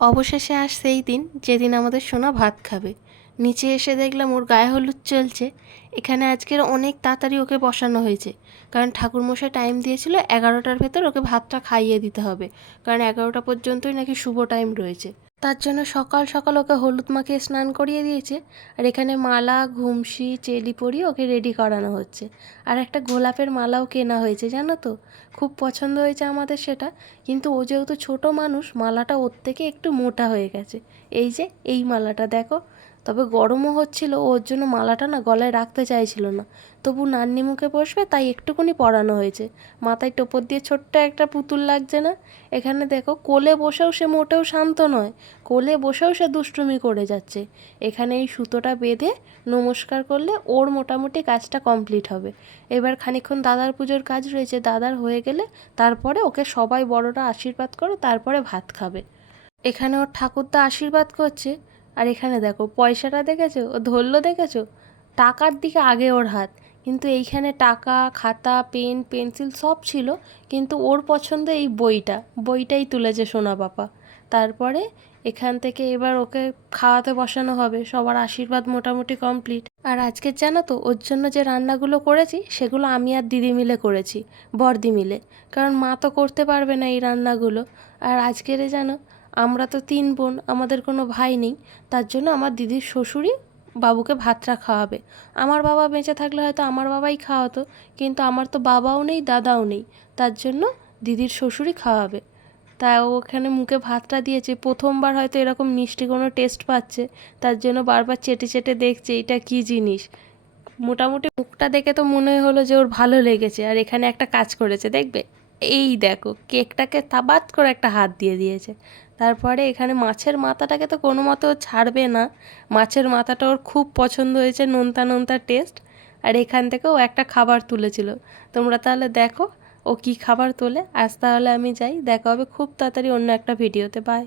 অবশেষে আজ সেই দিন যেদিন আমাদের সোনা ভাত খাবে। নিচে এসে দেখলাম ওর গায়ে হলুদ চলছে। এখানে আজকের অনেক তাড়াতাড়ি ওকে বসানো হয়েছে, কারণ ঠাকুরমশাই টাইম দিয়েছিল 11টার ভেতর ওকে ভাতটা খাইয়ে দিতে হবে, কারণ 11টা পর্যন্তই নাকি শুভ টাইম রয়েছে। তার জন্য সকাল সকাল ওকে হলুদ মাখিয়ে স্নান করিয়ে দিয়েছে। আর এখানে মালা, ঘুমসি, চেলি পরিয়ে ওকে রেডি করানো হচ্ছে। আর একটা গোলাপের মালাও কেনা হয়েছে, জানো তো, খুব পছন্দ হয়েছে আমাদের সেটা। কিন্তু ও যেহেতু ছোটো মানুষ, মালাটা ওর থেকে একটু মোটা হয়ে গেছে। এই যে এই মালাটা দেখো। তবে গরমও হচ্ছিল, ওর জন্য মালাটা না গলায় রাখতে চাইছিল না। তবু নান্নি মুখে বসবে তাই একটুকুনি পরানো হয়েছে। মাথায় টোপর দিয়ে ছোট্ট একটা পুতুল লাগছে না? এখানে দেখো, কোলে বসেও সে মোটেও শান্ত নয়, কোলে বসেও সে দুষ্টুমি করে যাচ্ছে। এখানে এই সুতোটা বেঁধে নমস্কার করলে ওর মোটামুটি কাজটা কমপ্লিট হবে। এবার খানিকক্ষণ দাদার পুজোর কাজ রয়েছে, দাদার হয়ে গেলে তারপরে ওকে সবাই বড়রা আশীর্বাদ করে তারপরে ভাত খাবে। এখানে ওর ঠাকুরদা আশীর্বাদ করছে। আর এখানে দেখো পয়সাটা দেখেছো, ও ধরলো দেখেছো? টাকার দিকে আগে ওর হাত, কিন্তু এইখানে টাকা, খাতা, পেন, পেন্সিল সব ছিল, কিন্তু ওর পছন্দ এই বইটাই তুলেছে সোনা পাপা। তারপরে এখান থেকে এবার ওকে খাওয়াতে বসানো হবে, সবার আশীর্বাদ মোটামুটি কমপ্লিট। আর আজকে জানো তো, ওর জন্য যে রান্নাগুলো করেছি সেগুলো আমি আর দিদি মিলে করেছি, বড়দি মিলে, কারণ মা তো করতে পারবে না এই রান্নাগুলো। আর আজকেরে জানো, আমরা তো 3 বোন, আমাদের কোনো ভাই নেই। তার জন্য আমার দিদির শ্বশুরই বাবুকে ভাতটা খাওয়াবে। আমার বাবা বেঁচে থাকলে হয়তো আমার বাবাই খাওয়াতো, কিন্তু আমার তো বাবাও নেই, দাদাও নেই। তার জন্য দিদির শ্বশুরই খাওয়াবে। তা ওখানে মুখে ভাতটা দিয়েছে, প্রথমবার হয়তো এরকম মিষ্টি কোনো টেস্ট পাচ্ছে, তার জন্য বারবার চেটে চেটে দেখছে এটা কী জিনিস। মোটামুটি মুখটা দেখে তো মনে হলো যে ওর ভালো লেগেছে। আর এখানে একটা কাজ করেছে দেখবে, এই দেখো কেকটাকে তাবাত করে একটা হাত দিয়ে দিয়েছে। তারপরে এখানে মাছের মাথাটাকে তো কোনো মতে ও ছাড়বে না। মাছের মাথাটা ওর খুব পছন্দ হয়েছে, নোনতা নোনতা টেস্ট। আর এখান থেকে ও একটা খাবার তুলেছিল। তোমরা তাহলে দেখো ও কি খাবার তোলে। আজ তাহলে আমি যাই, দেখা হবে খুব তাড়াতাড়ি অন্য একটা ভিডিওতে। বাই।